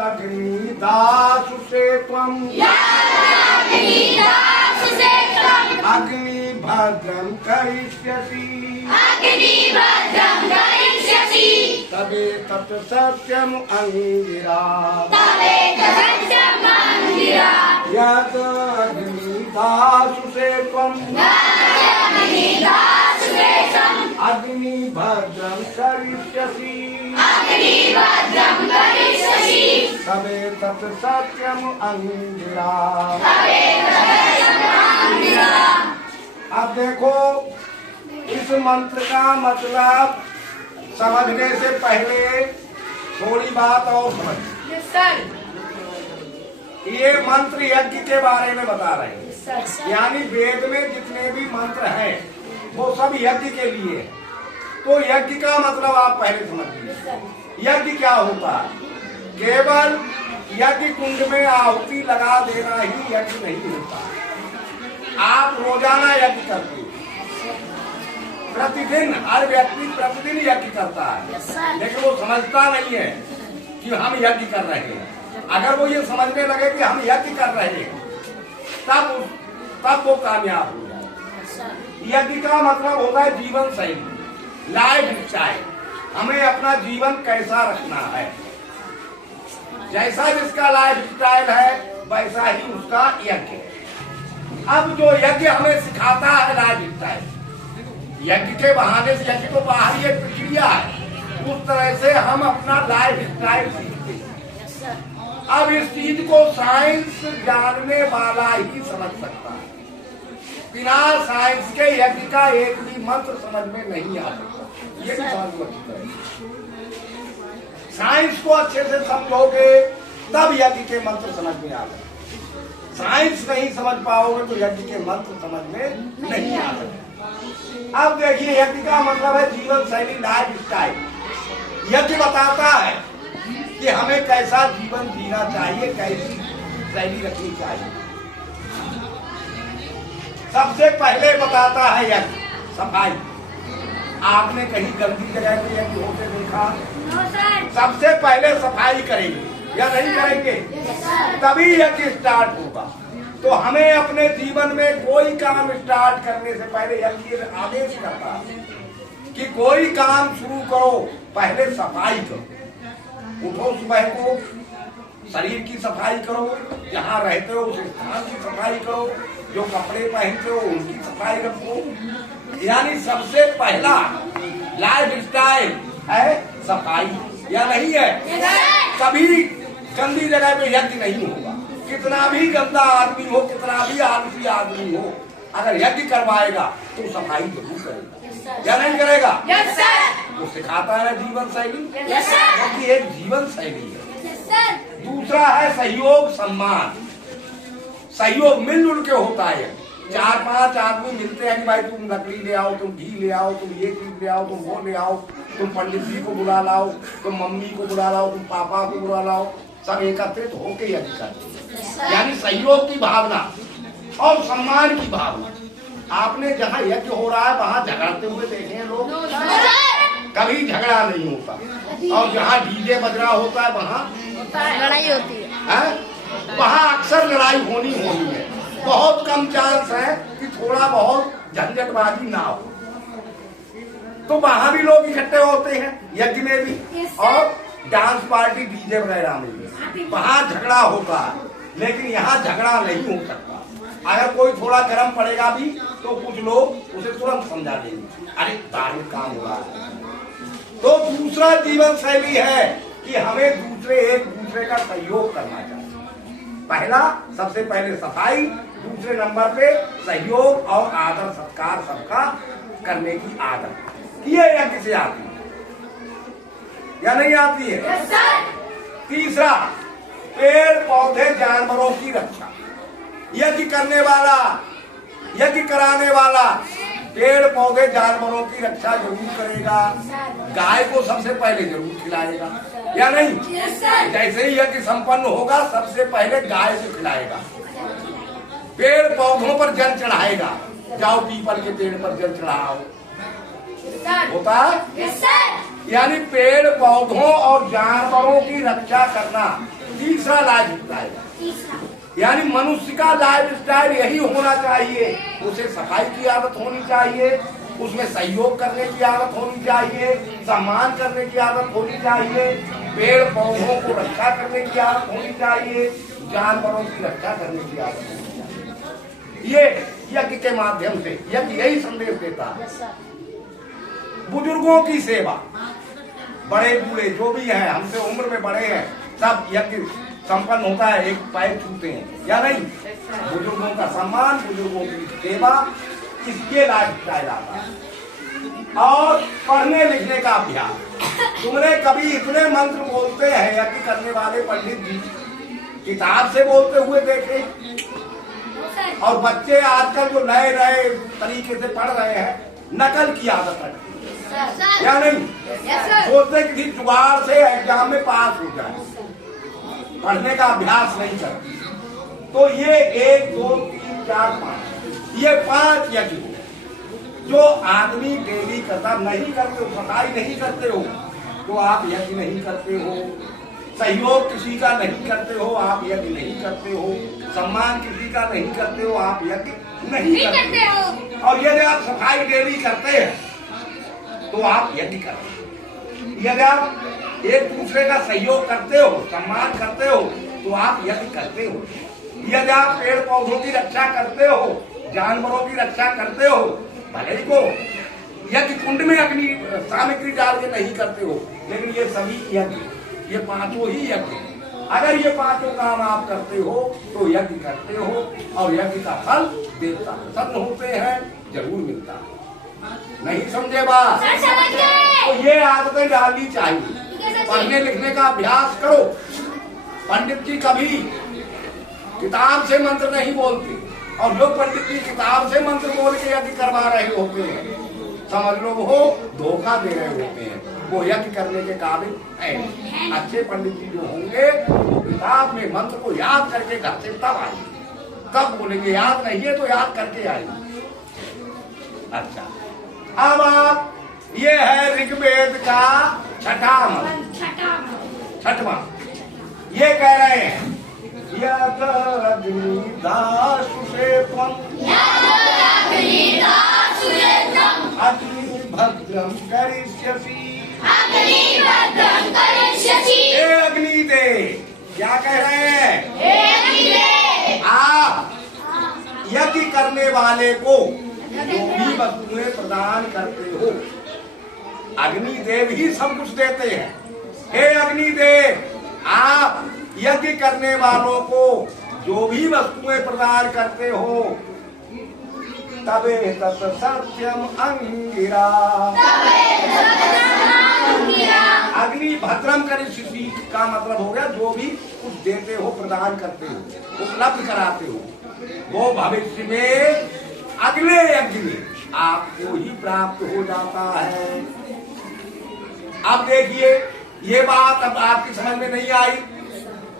अग्निदासु से त्वं अग्निभद्रं करिष्यसि तदेतत् सत्यम् अंगिरा यत् अग्निदासु से त्वं अग्निभद्रं करिष्यसि तदेतत् सत्यम् अंगिरा। अब देखो इस मंत्र का मतलब समझने से पहले थोड़ी बात और समझिए। ये मंत्र यज्ञ के बारे में बता रहे हैं, यानी वेद में जितने भी मंत्र हैं वो सब यज्ञ के लिए है। तो यज्ञ का मतलब आप पहले समझिए, यज्ञ क्या होता है। केवल यज्ञ कुंड में आहुति लगा देना ही यज्ञ नहीं होता। आप रोजाना यज्ञ करते हैं, प्रतिदिन हर व्यक्ति प्रतिदिन यज्ञ करता है, लेकिन वो समझता नहीं है कि हम यज्ञ कर रहे हैं। अगर वो ये समझने लगे कि हम यज्ञ कर रहे हैं तब वो कामयाब हो जाए। यज्ञ का मतलब होता है जीवन शैली, लाइफ स्टाइल। हमें अपना जीवन कैसा रखना है, जैसा जिसका लाइफ स्टाइल है वैसा ही उसका यज्ञ है। अब जो यज्ञ हमें सिखाता है लाइफ स्टाइल, यज्ञ के बहाने से, यज्ञ तो बाहरी एक प्रक्रिया है, उस तरह से हम अपना लाइफ स्टाइल सीखते हैं। अब इस चीज को साइंस जानने वाला ही समझ सकता है। बिना साइंस के यज्ञ का एक भी मंत्र समझ में नहीं आ सकता। ये भी साइंस को अच्छे से समझोगे तब यज्ञ के मंत्र समझ में आएगा। साइंस नहीं समझ पाओगे तो यज्ञ के मंत्र समझ में नहीं आ सकते। अब देखिए, यज्ञ का मतलब है जीवन शैली, लाइफ स्टाइल। यज्ञ बताता है कि हमें कैसा जीवन जीना चाहिए, कैसी शैली रखनी चाहिए। सबसे पहले बताता है यज्ञ सफाई। आपने कहीं गंदी जगह पे यज्ञ होते देखा? सबसे पहले सफाई करेंगे या नहीं करेंगे, तभी यज्ञ स्टार्ट होगा। तो हमें अपने जीवन में कोई काम स्टार्ट करने से पहले यज्ञ आदेश करता है कि कोई काम शुरू करो पहले सफाई करो। उठो सुबह को, शरीर की सफाई करो, जहाँ रहते हो उस स्थान की सफाई करो, जो कपड़े पहनते हो उनकी सफाई रखो। यानी सबसे पहला लाइफ स्टाइल है सफाई, या नहीं है? कभी गंदी जगह पे यज्ञ नहीं होगा। कितना भी गंदा आदमी हो, कितना भी आलसी आदमी हो, अगर यज्ञ करवाएगा तो सफाई जरूर करेगा, या नहीं करेगा? तो सिखाता है जीवन शैली, क्योंकि एक जीवन शैली है। दूसरा है सहयोग सम्मान। सहयोग मिलजुल के होता है। 4-5 आदमी मिलते हैं कि भाई तुम लकड़ी ले आओ, तुम घी ले आओ, तुम ये चीज ले आओ, तुम वो ले आओ, तुम पंडित जी को बुला लाओ, तुम मम्मी को बुला लाओ, तुम पापा को बुला लाओ, सब एकत्रित होके यज्ञ करते हैं। यानी सहयोग की भावना और सम्मान की भावना। आपने जहाँ यज्ञ हो रहा है वहाँ झगड़ते हुए देखे हैं लोग? कभी झगड़ा नहीं होता। और जहाँ डीजे बज रहा होता है वहाँ लड़ाई होती है, वहाँ अक्सर लड़ाई होनी है। बहुत कम चांस है कि थोड़ा बहुत झंझटबाजी ना हो। तो वहाँ भी लोग इकट्ठे होते हैं, यज्ञ में भी और डांस पार्टी डीजे वगैरह में भी। वहाँ झगड़ा होता है, लेकिन यहाँ झगड़ा नहीं हो सकता। अगर कोई थोड़ा गर्म पड़ेगा भी तो कुछ लोग उसे तुरंत समझा देंगे, अरे धार्मिक काम हो रहा है। तो दूसरा जीवन शैली है कि हमें एक दूसरे का सहयोग करना चाहिए। पहला, सबसे पहले सफाई, दूसरे नंबर पे सहयोग और आदर सत्कार सबका करने की आदत। ये यज्ञ से आती है या नहीं आती है? तीसरा, पेड़ पौधे जानवरों की रक्षा। यज्ञ करने वाला, यज्ञ कराने वाला पेड़ पौधे जानवरों की रक्षा जरूर करेगा। गाय को सबसे पहले जरूर खिलाएगा, या नहीं? जैसे ही यज्ञ संपन्न होगा सबसे पहले गाय को खिलाएगा। पेड़ पौधों पर जल चढ़ाएगा, जाओ पीपल के पेड़ पर जल चढ़ाओ, होता है। यानी पेड़ पौधों और जानवरों की रक्षा करना तीसरा लाइफ स्टाइल, यानी मनुष्य का लाइफ स्टाइल यही होना चाहिए। उसे सफाई की आदत होनी चाहिए, उसमें सहयोग करने की आदत होनी चाहिए, सम्मान करने की आदत होनी चाहिए, पेड़ पौधों को रक्षा करने की आदत होनी चाहिए, जानवरों की रक्षा करने की आदत होनी चाहिए। ये यज्ञ के माध्यम से यज्ञ यही संदेश देता है। बुजुर्गों की सेवा, बड़े बूढ़े जो भी हैं, हमसे उम्र में बड़े हैं, सब यज्ञ संपन्न होता है, एक पैर छूते हैं या नहीं। बुजुर्गों का सम्मान, बुजुर्गों की सेवा, इसके लायक स्टाइल आता है। और पढ़ने लिखने का अभ्यास। तुमने कभी इतने मंत्र बोलते हैं यज्ञ करने वाले पंडित जी किताब से बोलते हुए देखे? और बच्चे आजकल जो नए नए तरीके से पढ़ रहे हैं, नकल की आदत रखते हैं या नहीं? सोचते कि जुगाड़ से एग्जाम में पास हो जाए, पढ़ने का अभ्यास नहीं करते। तो ये 1 2 3 4 5 ये 5 यज्ञ जो आदमी डेली करता, नहीं करते हो, सफाई नहीं करते हो तो आप यज्ञ नहीं करते हो, सहयोग किसी का नहीं करते हो, आप यज्ञ नहीं करते हो, सम्मान किसी का नहीं करते हो, आप यज्ञ नहीं करते हो। और यदि आप सफाई डेली करते हैं तो आप यज्ञ करते हो। यदि आप एक दूसरे का सहयोग करते हो, सम्मान करते हो तो आप यज्ञ करते हो। यदि आप पेड़ पौधों की रक्षा करते हो, जानवरों की रक्षा करते हो, भले ही को यज्ञ कुंड में अग्नि सामग्री डाल के नहीं करते हो, लेकिन ये सभी यज्ञ, ये 5 ही यज्ञ, अगर ये 5 काम आप करते हो तो यज्ञ करते हो और यज्ञ का फल देवता प्रसन्न होते हैं, जरूर मिलता है। नहीं समझे बात? तो ये आदतें डालनी चाहिए। पढ़ने लिखने का अभ्यास करो। पंडित जी कभी किताब से मंत्र नहीं बोलते, और जो पंडित जी किताब से मंत्र बोल के यज्ञ करवा रहे होते हैं, समझ लो वो धोखा दे रहे होते हैं, वो यज्ञ करने के काबिल है। अच्छे पंडित जी जो होंगे वो किताब में मंत्र को याद करके घर से तब आएंगे, तब बोलेंगे। याद नहीं है तो याद करके आएंगे। अच्छा, अब आप ये है ऋग्वेद का छठवां, ये कह रहे हैं अग्निभद्रम करिष्यसि। हे अग्निदेव, क्या कह रहे हैं? आप यज्ञ करने वाले को जो भी वस्तुएं प्रदान करते हो, अग्निदेव ही सब कुछ देते हैं। हे अग्निदेव, आप यज्ञ करने वालों को जो भी वस्तुएं प्रदान करते हो, तबे तत् सत्यम अंगिरा। अग्नि भद्रम करिष्यसि का मतलब हो गया जो भी कुछ देते हो, प्रदान करते हो, उपलब्ध कराते हो, वो भविष्य में अगले यज्ञ में आपको ही प्राप्त हो जाता है। अब देखिए, ये बात अब आपकी समझ में नहीं आई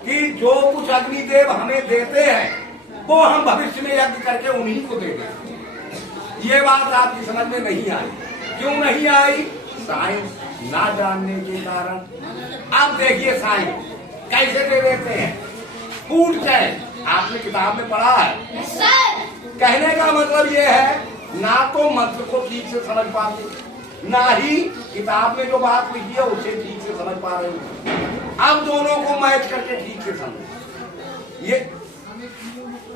कि जो कुछ अग्निदेव हमें देते हैं वो हम भविष्य में यज्ञ करके उन्हीं को दे देते। ये बात आपकी समझ में नहीं आई। क्यों नहीं आई? साइंस ना जानने के कारण। अब देखिए साइंस कैसे दे देते हैं। फूड चैन आपने किताब में पढ़ा है। कहने का मतलब ये है, ना तो मंत्र को ठीक से समझ पाते, ना ही किताब में जो बात लिखी है उसे ठीक से समझ पा रहे हो। अब दोनों को मैच करके ठीक से समझो।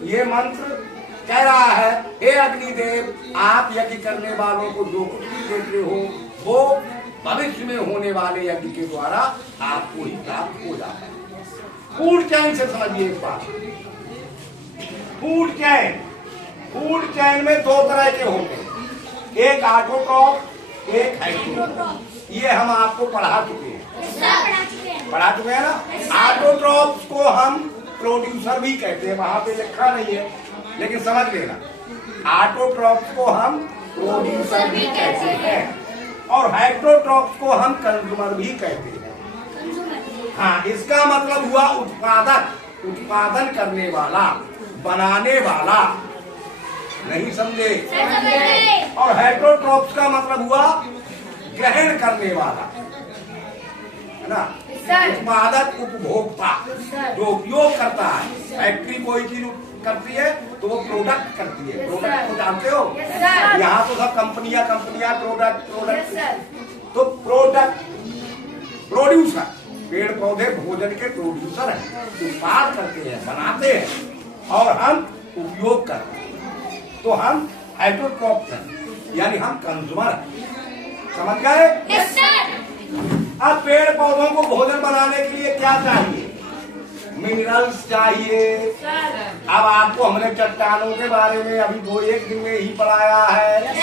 ये मंत्र कह रहा है, हे अग्निदेव, आप यज्ञ करने वालों को जो कुछ भी देते हो वो भविष्य में होने वाले यज्ञ के द्वारा आपको ही प्राप्त हो जाता है। फूड चैन से समझिए इस बात। फूड चैन में 2 तरह के होते हैं, एक ऑटोट्रॉफ, एक हाइड्रोट्रॉफ। ये हम आपको पढ़ा चुके हैं ना। ऑटोट्रॉफ को हम प्रोड्यूसर भी कहते हैं, वहां पे लिखा नहीं है लेकिन समझ लेना। ऑटोट्रॉफ को हम प्रोड्यूसर भी कहते हैं और हाइड्रोट्रॉफ को हम कंज्यूमर भी कहते हैं। हाँ, इसका मतलब हुआ उत्पादन करने वाला, बनाने वाला। नहीं समझे? और हेटेरोट्रॉप्स का मतलब हुआ ग्रहण करने वाला, है ना। उत्पादक उपभोक्ता जो उपयोग करता है, फैक्ट्री कोई चीज करती है तो वो प्रोडक्ट करती है। प्रोडक्ट को जानते हो? यहाँ तो सब कंपनियां प्रोडक्ट। तो प्रोडक्ट प्रोड्यूसर, पेड़ पौधे भोजन के प्रोड्यूसर हैं, उत्पाद करते हैं, बनाते हैं और हम उपयोग करते हैं। तो हम हेटेरोट्रॉफ हैं, यानी हम कंज्यूमर हैं। समझ गए? अब पेड़ पौधों को भोजन बनाने के लिए क्या चाहिए? मिनरल्स चाहिए। अब आपको हमने चट्टानों के बारे में अभी 2-1 दिन में ही पढ़ाया है।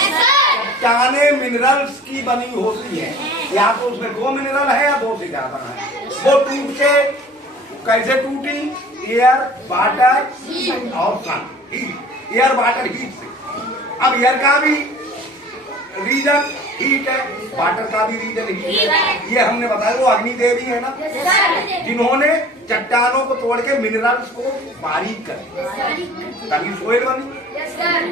चट्टानें मिनरल्स की बनी होती है, या तो उसमें 2 मिनरल है या 2 से ज्यादा है। वो टूट के कैसे टूटी? एयर, वाटर और सन, हीट। एयर, वाटर, हीट से। अब एयर का भी रीजन हीट है, वाटर का भी रीजन हीट है। ये हमने बताया, वो अग्निदेव ही है ना, जिन्होंने चट्टानों को तोड़ के मिनरल्स को बारीक कर ताकि सोयल बनी।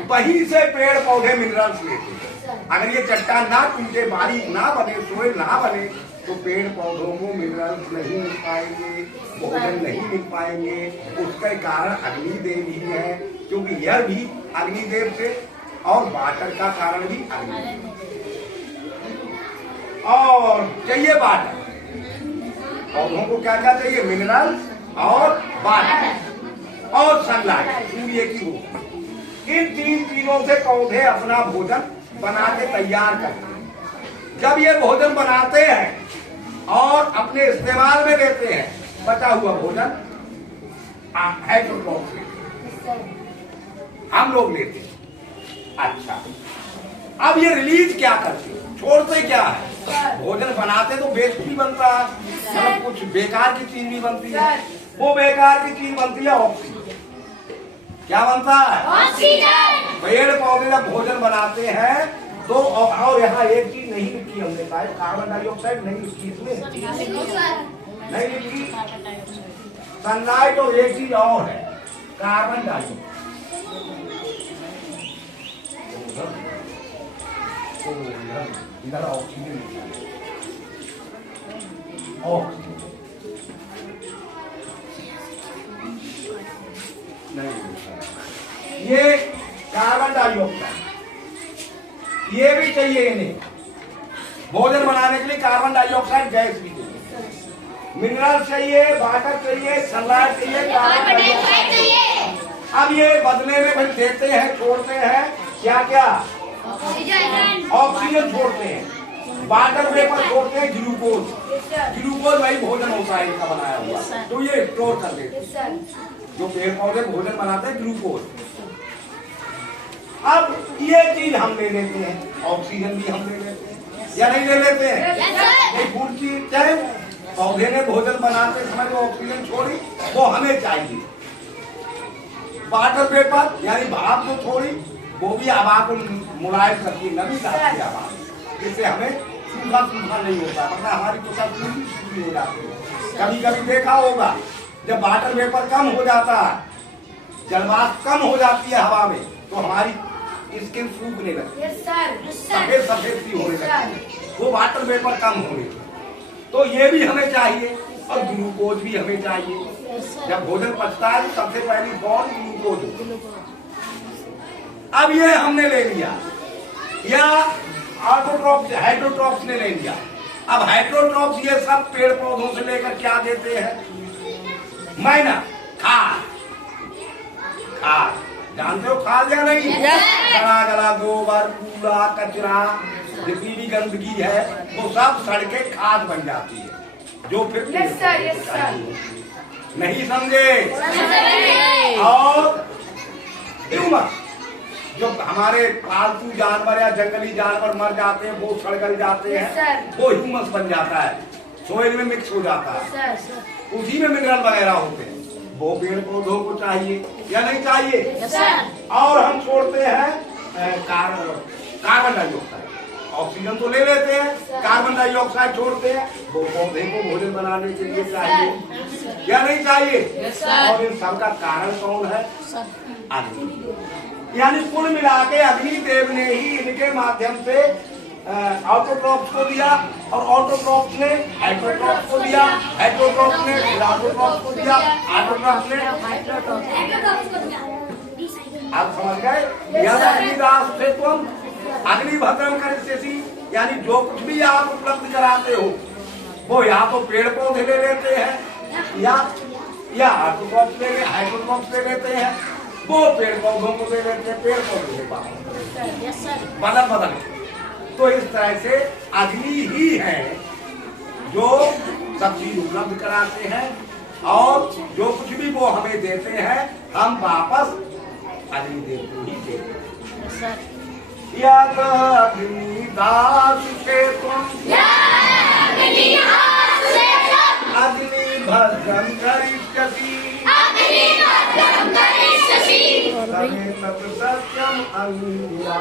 वहीं से पेड़ पौधे मिनरल्स लेते हैं। अगर ये चट्टान ना टूटे, बारीक ना बने, सोयल ना बने, तो पेड़ पौधों को मिनरल्स नहीं मिल पाएंगे, भोजन नहीं मिल पाएंगे। उसका कारण अग्निदेव ही है, क्योंकि एयर भी अग्निदेव से और वाटर का कारण भी अग्निदेव। और चाहिए वाटर, पौधों को क्या क्या चाहिए? मिनरल और वाटर और सनलाइट, सूर्य की रोशनी। इन 3 चीजों से पौधे अपना भोजन बना के तैयार करते हैं। जब ये भोजन बनाते हैं और अपने इस्तेमाल में लेते हैं, बचा हुआ भोजन हेटेरोट्रॉफ हम लोग लेते हैं। अच्छा, अब ये रिलीज क्या करते हैं? छोड़ते क्या है? भोजन बनाते तो वेस्ट भी बनता है, मतलब कुछ बेकार की चीज भी बनती है। वो बेकार की चीज बनती है ऑक्सीजन। क्या बनता है? ऑक्सीजन। पेड़ पौधे जब भोजन बनाते हैं तो, और यहाँ एक चीज नहीं लिखी हमने, शायद कार्बन डाइऑक्साइड नहीं लिखी इसमें, नहीं लिखी सनलाइट, और एक चीज और है कार्बन डाइऑक्साइड। इधर ऑक्सीजन, ये कार्बन डाइऑक्साइड, ये भी चाहिए इन्हें भोजन बनाने के लिए। कार्बन डाइऑक्साइड गैस भी चाहिए, मिनरल चाहिए, वाटर चाहिए, सनलाइट चाहिए, कार्बन डाइऑक्साइड चाहिए। अब ये बदले में फिर देते हैं, छोड़ते हैं क्या क्या? ऑक्सीजन छोड़ते हैं, वाटर वेपर छोड़ते हैं, ग्लूकोज वही भोजन होता है इनका बनाया हुआ, तो ये स्टोर कर देते हैं। जो पेड़ पौधे भोजन बनाते हैं, ग्लूकोज। अब ये चीज हम ले लेते हैं, ऑक्सीजन भी हम ले लेते हैं या नहीं ले लेते हैं? ये फूड चीज चाहे पौधे ने भोजन बनाते समय जो ऑक्सीजन छोड़ी वो हमें चाहिए। वाटर वेपर यानी भाप जो छोड़ी वो भी हवा को मुलायम करती है, नमी लाती है हवा, जिससे हमें सूखा नहीं होता, वरना हमारी त्वचा सूखी हो जाती है। कभी कभी देखा होगा जब वाटर वेपर कम हो जाता है, जलवाष्प कम हो जाती है हवा में, तो हमारी स्किन सूखने लगती है, सफेद सफेद सी होने लगती है, वो वाटर वेपर कम होने लगती है। तो ये भी हमें चाहिए और ग्लूकोज भी हमें चाहिए। जब भोजन पचता है तो सबसे पहली बॉन्ड ग्लूकोज। अब ये हमने ले लिया, या ऑटोट्रॉप्स हेटेरोट्रॉप्स ने ले लिया। अब हेटेरोट्रॉप्स ये सब पेड़ पौधों से लेकर क्या देते हैं? मैना खाद। खाद जानते हो खाद या नहीं? गला गला गोबर, कूड़ा, कचरा, जितनी भी गंदगी है वो सब सड़के खाद बन जाती है, जो फिर नहीं समझे? और ह्यूमस, जो हमारे पालतू जानवर या जंगली जानवर मर जाते हैं, वो सड़ जाते हैं, वो ह्यूमस बन जाता है, सोइल में मिक्स हो जाता है, उसी में मिनरल वगैरह होते हैं। वो पेड़ पौधों को चाहिए या नहीं चाहिए? और हम छोड़ते हैं कार्बन डाइऑक्साइड। ऑक्सीजन तो ले लेते हैं, कार्बन डाइऑक्साइड छोड़ते हैं, वो पौधे को भोजन बनाने के लिए चाहिए या नहीं चाहिए? और इन सब का कारण कौन है? अग्नि। यानी कुल मिला के अग्निदेव ने ही इनके माध्यम से ऑटोट्रॉप्स को दिया और ऑटोट्रॉप्स ने हेटरोट्रॉप्स को दिया, हेटरोट्रॉप्स ने ऑटोट्रॉप्स को दिया, ऑटोट्रॉप्स ने आप समझ गए। यह अग्निदास थे तुम अग्निभद्रम करिष्यसि, यानी जो कुछ भी आप उपलब्ध कराते हो वो या तो पेड़ पौधे ले लेते हैं या ऑटोट्रॉप्स ले हाइड्रोट्रॉप्स ले लेते हैं, वो पेड़ पौधों को ले लेते हैं, पेड़ पौधे ले पाते बदल। तो इस तरह से अग्नि ही है जो सब चीज उपलब्ध कराते हैं और जो कुछ भी वो हमें देते हैं हम वापस अग्नि देव को ही देते हैं। या अग्निदास से तुम अग्निभद्रम करिष्यसि तमेतत् सत्यम अंगिरा।